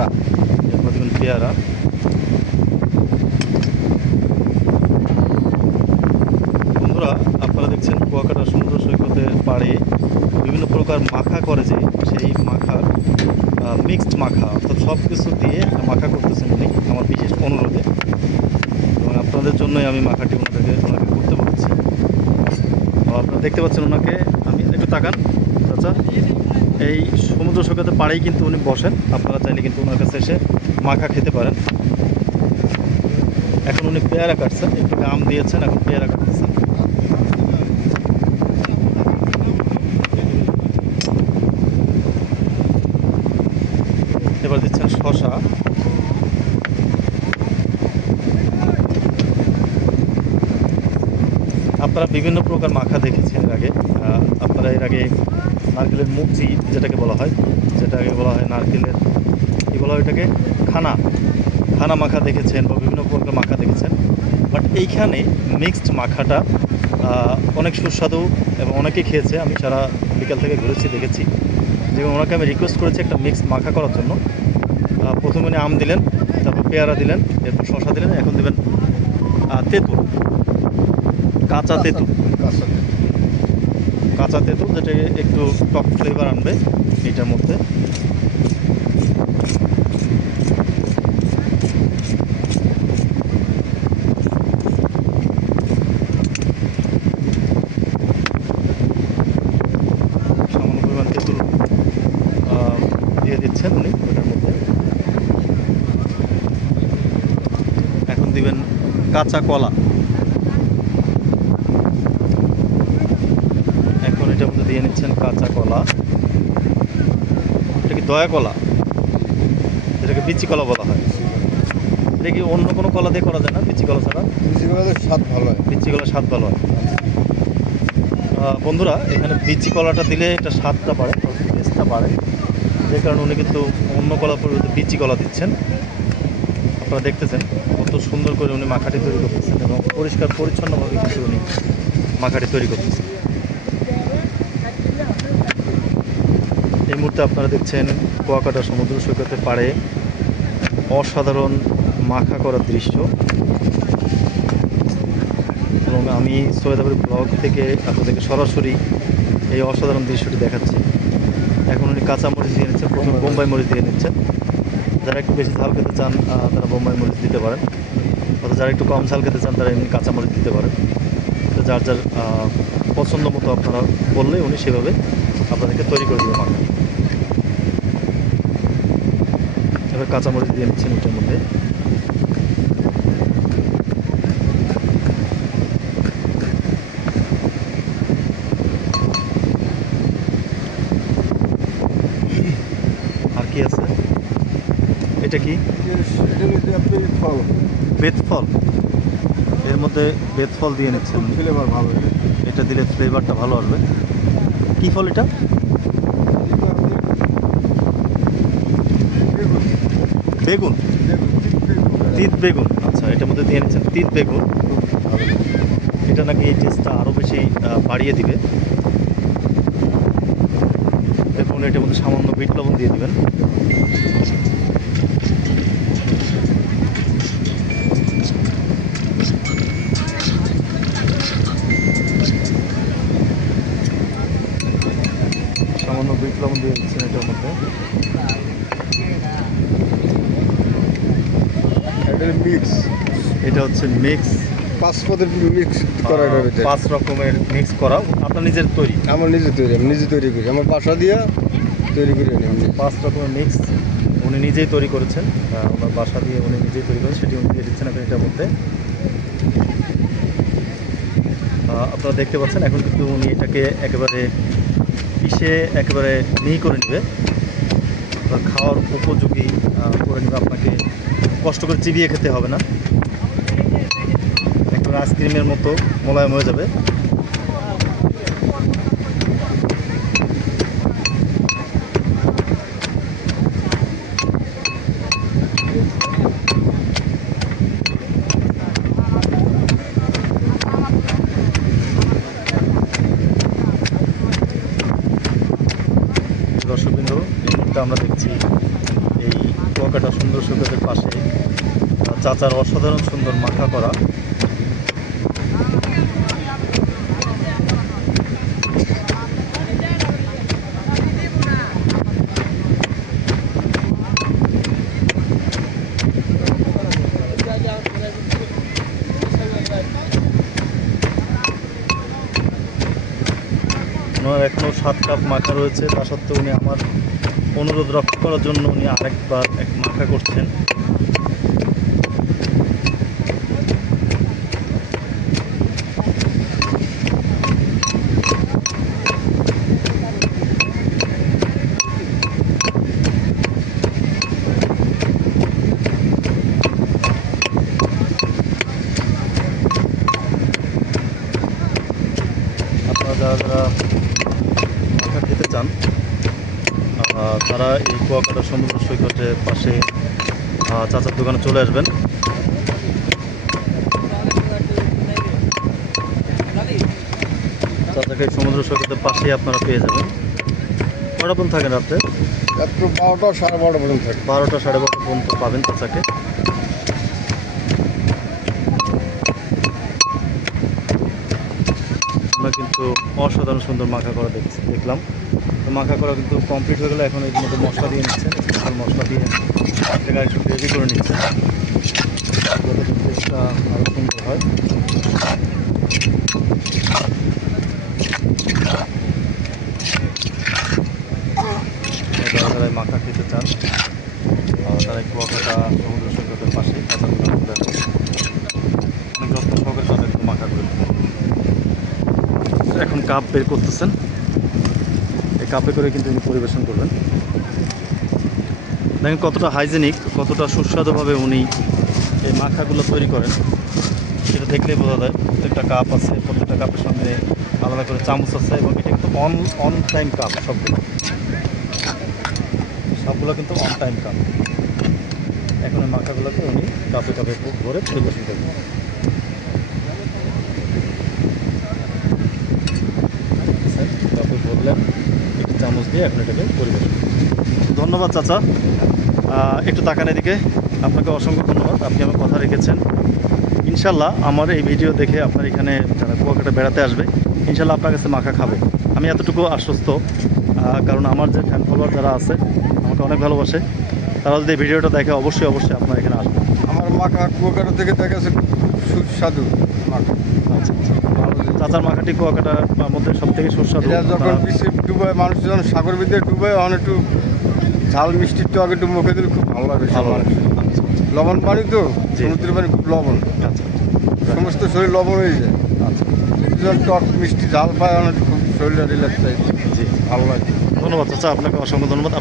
পেয়ারা এরপর পেয়ারা বন্ধুরা, আপনারা দেখছেন কুয়াকাটা সমুদ্র সৈকতের পাড়ে বিভিন্ন প্রকার মাখা করে যে, সেই মাখা মিক্সড মাখা, অর্থাৎ সব কিছু দিয়ে একটা মাখা করতেছেন উনি, আমার বিশেষ অনুরোধে। এবং আপনাদের জন্যই আমি মাখাটি ওনাদেরকে, ওনাকে করতে তো আপনারা দেখতে পাচ্ছেন ওনাকে। আমি একটু তাকান। চাচা। এই সমুদ্র সৈকতের পাড়েই কিন্তু উনি বসেন। আপনারা চাইলে কিন্তু ওনার কাছে এসে মাখা খেতে পারেন। এখন উনি পেয়ারা কাটছেন, একটু আম দিয়েছেন, এখন পেয়ারা কাটতেছেন। এবার দিচ্ছেন শশা আপনারা বিভিন্ন প্রকার মাখা দেখেছেন এর আগে। আপনারা এর আগে নারকেলের মুচি, যেটাকে বলা হয়, যেটাকে বলা হয় নারকেলের, কি বলা হয় এটাকে? খানা। খানা মাখা দেখেছেন বা বিভিন্ন প্রকার মাখা দেখেছেন। বাট এইখানে মিক্সড মাখাটা অনেক সুস্বাদু এবং অনেকে খেয়েছে। আমি সারা বিকাল থেকে ঘুরেছি, দেখেছি। যেমন ওনাকে আমি রিকোয়েস্ট করেছি একটা মিক্সড মাখা করার জন্য। প্রথমে উনি আম দিলেন, তারপর পেয়ারা দিলেন, এরপর শশা দিলেন, এখন দেবেন তেঁতুল। কাঁচা তেঁতুল। কাঁচা তেঁতুল, যেটা একটু টক ফ্লেভার আনবে এটার মধ্যে। দিচ্ছেন মধ্যে। এখন দিবেন কাঁচা কলা এখন এটার মধ্যে দিয়ে নিচ্ছেন কাঁচা কলা। এটা কি দয়া কলা? এটাকে বিচি কলা বলা হয়। এটা কি অন্য কোনো কলা দিয়ে করা যায় না? বিচি কলা ছাড়া? বিচি কৃষিগুলোতে স্বাদ ভালো হয়। বিচি কলা স্বাদ ভালো হয়। বন্ধুরা এখানে বিচি কলাটা দিলে এটা স্বাদটা বাড়ে টেস্টটা বাড়ে। যে কারণে উনি কিন্তু অন্য কলা পরিবর্তে বিচি কলা দিচ্ছেন। আপনারা দেখতেছেন কত সুন্দর করে উনি মাখাটি তৈরি করতেছেন এবং পরিষ্কার পরিচ্ছন্নভাবে কিন্তু উনি মাখাটি তৈরি করতেছেন। এই মুহূর্তে আপনারা দেখছেন কুয়াকাটা সমুদ্র সৈকতে পাড়ে অসাধারণ মাখা করার দৃশ্য। এবং আমি সৈয়দাবাড়ি ব্লগ থেকে আপনাদেরকে সরাসরি এই অসাধারণ দৃশ্যটি দেখাচ্ছি। এখন উনি কাঁচা মরিচ দিয়ে নিচ্ছেন, প্রথমে বোম্বাই মরিচ দিয়ে নিচ্ছেন। যারা একটু বেশি ঝাল খেতে চান তারা বোম্বাই মরিচ দিতে পারেন। অথবা যারা একটু কম ঝাল খেতে চান, তারা এমনি কাঁচা মরিচ দিতে পারেন। তো যার যার পছন্দ মতো আপনারা বললে উনি সেভাবে আপনাদেরকে তৈরি করে দেবে মাখা এবার কাঁচামরিচ দিয়ে নিচ্ছেন এটার মধ্যে। আর কি আছে? এটা কি? বেতফল। এর মধ্যে বেতফল দিয়ে নিচ্ছেন ফ্লেভার ভালো। এটা দিলে ফ্লেভারটা ভালো আসবে। কি ফল এটা? বেগুন। তিত বেগুন। আচ্ছা এটার মধ্যে দিয়ে নিচ্ছেন তিত বেগুন। এটা নাকি এই টেস্টটা আরও বেশি বাড়িয়ে দিবে। দেখুন এটার মধ্যে সামান্য বিট লবণ দিয়ে দিবেন। মিক্স এটা হচ্ছে মিক্স পাঁচ পদের মিক্স করা পাঁচ রকমের মিক্স করা। আপনার নিজের তৈরি? আমার নিজে তৈরি আমি নিজে তৈরি করি। আমার বাসা দিয়া তৈরি করি আমি পাঁচ রকমের মিক্স উনি নিজেই তৈরি করেছেন। ওনার বাসা দিয়ে উনি নিজেই তৈরি করেন সেটি উনি দিয়ে দিচ্ছেন এখন এটার মধ্যে। আপনারা দেখতে পাচ্ছেন এখন কিন্তু উনি এটাকে একেবারে পিষে একেবারে মিহি করে নেবে। বা খাওয়ার উপযোগী করে নেবে। কষ্ট করে চিবিয়ে খেতে হবে না। একবার আইসক্রিমের মতো মোলায়ম হয়ে যাবে। দর্শকবৃন্দ আমরা দেখছি এই কুয়াকাটা সুন্দর সৈকতের পাশে চাচার অসাধারণ সুন্দর মাখা করা। এখনও সাত কাপ মাখা রয়েছে। তা সত্ত্বেও উনি আমার অনুরোধ রক্ষা করার জন্য উনি আরেকবার এক মাখা করছেন। যারা যারা মাখা খেতে চান তারা এই কুয়াকাটা সমুদ্র সৈকতের পাশে চাচার দোকানে চলে আসবেন। চাচাকে সমুদ্র সৈকতের পাশেই আপনারা পেয়ে যাবেন। কটা পর্যন্ত থাকেন রাত্রে? রাত্র বারোটা সাড়ে বারোটা পর্যন্ত থাকে। বারোটা সাড়ে বারোটা পর্যন্ত পাবেন চাচাকে। আমরা কিন্তু অসাধারণ সুন্দর মাখা করা দেখছি, দেখলাম। তো মাখা করা কিন্তু কমপ্লিট হয়ে গেলে এখন এর মধ্যে মশলা দিয়ে নিচ্ছেন স্পেশাল মশলা দিয়ে এটাকে একটু গ্রেভি করে নিচ্ছেন যাতে টেস্টটা আরও সুন্দর হয়। মাখা খেতে চান আহ, তারা এই কুয়াকাটা সমুদ্র সৈকতের পাশে কাঁচা দোকান খুলে আছে। অনেক যত্ন সহকারে তাদের একটু মাখা করে এখন কাপ বের করতেছেন। এই কাপে করে কিন্তু উনি পরিবেশন করবেন। দেখেন কতটা হাইজেনিক কতটা সুস্বাদুভাবে উনি এই মাখাগুলো তৈরি করেন। সেটা দেখলেই বোঝা যায়, প্রত্যেকটা কাপ আছে, প্রত্যেকটা কাপের সঙ্গে আলাদা করে চামচ আছে এবং এটা কিন্তু অন অন টাইম কাপ সবগুলো। সবগুলো কিন্তু অন টাইম কাপ এখন মাখাগুলোকে উনি কাপে কাপে ভরে পরিবেশন করবেন। ভরলেন একটি চামচ দিয়ে এখন এটাকে পরিবেশন ধন্যবাদ চাচা। একটু তাকান এদিকে। আপনাকে অসংখ্য ধন্যবাদ। আপনি আমার কথা রেখেছেন। ইনশাল্লাহ আমার এই ভিডিও দেখে আপনার এখানে যারা কুয়াকাটা বেড়াতে আসবে ইনশাল্লাহ আপনার কাছে মাখা খাবে। আমি এতটুকু আশ্বস্ত কারণ আমার যে ফ্যান ফলোয়ার যারা আছে আমাকে অনেক ভালোবাসে। তারা যদি এই ভিডিওটা দেখে অবশ্যই অবশ্যই আপনার এখানে আসবে। আমার মাখা কুয়াকাটা থেকে দেখা সুস্বাদু মাখা। আচ্ছা আচ্ছা। চাচার মাখাটি কুয়াকাটার মধ্যে সব থেকে সুস্বাদু যখন ডুবায় মানুষ যখন সাগর ভিতরে ডুবায় তখন একটু ঝাল মিষ্টির টক একটু মুখে দিলে খুব ভালো লাগে ভালো। লাগে। আচ্ছা লবণ পানি তো। সমুদ্রের পানি খুব লবণ। আচ্ছা সমস্ত শরীর লবণ হয়ে যায়। আচ্ছা। টক মিষ্টি ঝাল পায় একটু খুব শরীরটা রিল্যাক্স জি। ভালো লাগে। ধন্যবাদ চাচা আপনাকে অসংখ্য ধন্যবাদ।